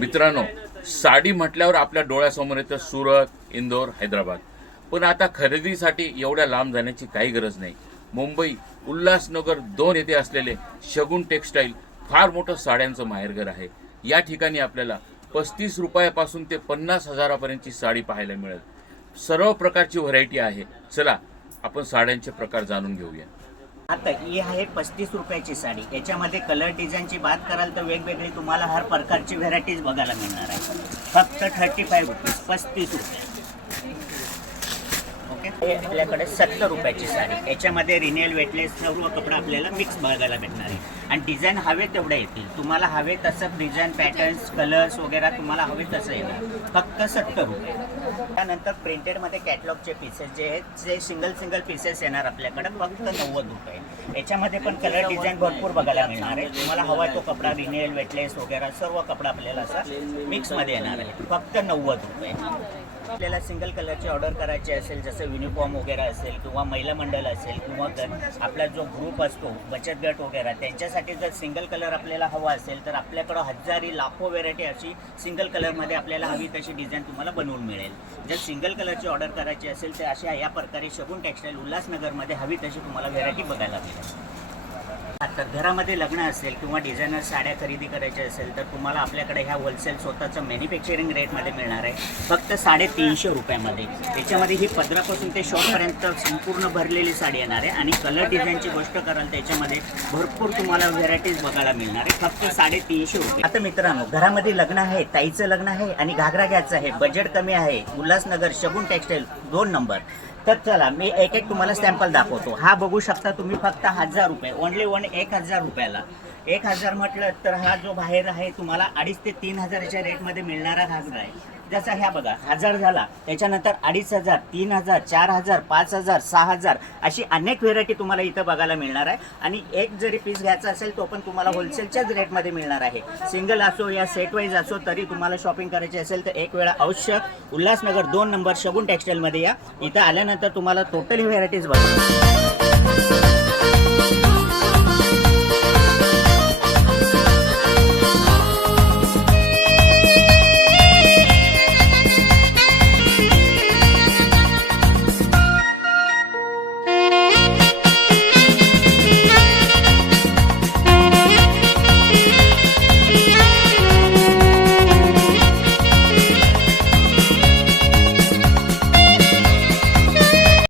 मित्रांनो, साडी म्हटल्यावर आपल्या डोळ्यासमोर येतं सुरत, इंदोर, हैदराबाद. पण आता खरेदीसाठी एवढ्या लांब जाण्याची काही गरज नाही. मुंबई उल्हासनगर 2 येथे असलेले शगुन टेक्सटाईल फार मोठं साड्यांचं माहेरघर आहे. या ठिकाणी आपल्याला 35 रुपयापासून ते 50,000 पर्यंतची साडी पाहायला मिळेल. सर्व प्रकारची व्हरायटी आहे. चला आपण साड्यांचे प्रकार जाणून घेऊया. आता ही आहे 35 रुपयाची साडी. याच्यामध्ये कलर डिझाईनची बात कराल तर वेगवेगळी तुम्हाला हर प्रकारची व्हेरायटीज बघायला मिळणार आहे. फक्त 35 रुपीज, 35 रुपये. ओके, हे आपल्याकडे 70 रुपयाची साडी. याच्यामध्ये रिनेल वेटलेस सर्व कपडा आपल्याला मिक्स बघायला भेटणार आहे. आणि डिझाईन हवे तेवढे येतील. तुम्हाला हवे तसं डिझाईन पॅटर्न्स कलर्स वगैरे तुम्हाला हवे तसं येणार. फक्त 70 रुपये. त्यानंतर प्रिंटेडमध्ये कॅटलॉगचे पीसेस जे आहेत जे सिंगल पीसेस येणार आपल्याकडे फक्त 90 रुपये. याच्यामध्ये पण कलर डिझाईन भरपूर बघायला मिळणार आहे. तुम्हाला हवा तो कपडा रिनेल वेटलेस वगैरे सर्व कपडा आपल्याला असा मिक्समध्ये येणार आहे. फक्त 90 रुपये. आपल्याला सिंगल कलरची ऑर्डर करायची असेल, जसं युनिफॉर्म वगैरे असेल किंवा महिला मंडळ असेल किंवा आपला जो ग्रुप असतो बचत गट वगैरे, त्यांच्यासाठी जर सिंगल कलर आपल्याला हवा असेल तर आपल्याकडं हजारी लाखो व्हेरायटी अशी सिंगल कलरमध्ये आपल्याला हवी तशी डिझाईन तुम्हाला बनवून मिळेल. जर सिंगल कलरची ऑर्डर करायची असेल तर अशा या प्रकारे शगुन टेक्सटाईल उल्हासनगरमध्ये हवी तशी तुम्हाला व्हेरायटी बघायला मिळेल. तर घरामध्ये लग्न असेल किंवा डिझायनर साड्या खरेदी करायच्या असेल तर तुम्हाला आपल्याकडे ह्या होलसेल स्वतःचं मॅन्युफॅक्चरिंग रेटमध्ये मिळणार आहे. फक्त 350 रुपयामध्ये. त्याच्यामध्ये ही पदरापासून ते शॉर्टपर्यंत संपूर्ण भरलेली साडी येणार आहे. आणि कलर डिझाईनची गोष्ट कराल त्याच्यामध्ये भरपूर तुम्हाला व्हेरायटीज बघायला मिळणार आहे. फक्त 350 रुपये. आता मित्रांनो, घरामध्ये लग्न आहे, ताईचं लग्न आहे आणि घागरा घ्यायचं आहे, बजेट कमी आहे, उल्हासनगर शगुन टेक्सटाईल 2 नंबर. तर चला मी एक तुम्हाला सॅम्पल दाखवतो. हा बघू शकता तुम्ही फक्त 1000 रुपये. ओनली 1000 रुपयाला. 1000 म्हटलं तर हा जो बाहेर आहे तुम्हाला 2,500 ते 3,000च्या रेटमध्ये मिळणारा घागरा आहे. जसा ह्या बघा 1000 झाला, त्याच्यानंतर 2,500, 3,000, 4,000, 5,000, 6,000 अशी अनेक व्हेरायटी तुम्हाला इथं बघायला मिळणार आहे. आणि एक जरी पीस घ्यायचा असेल तो पण तुम्हाला होलसेलच्याच रेटमध्ये मिळणार आहे. सिंगल असो या सेट वाईज असो तरी तुम्हाला शॉपिंग करायची असेल तर एक वेळा अवश्य उल्हासनगर 2 नंबर शगुन टेक्सटाईलमध्ये या. इथं आल्यानंतर तुम्हाला टोटली व्हेरायटीज बघा.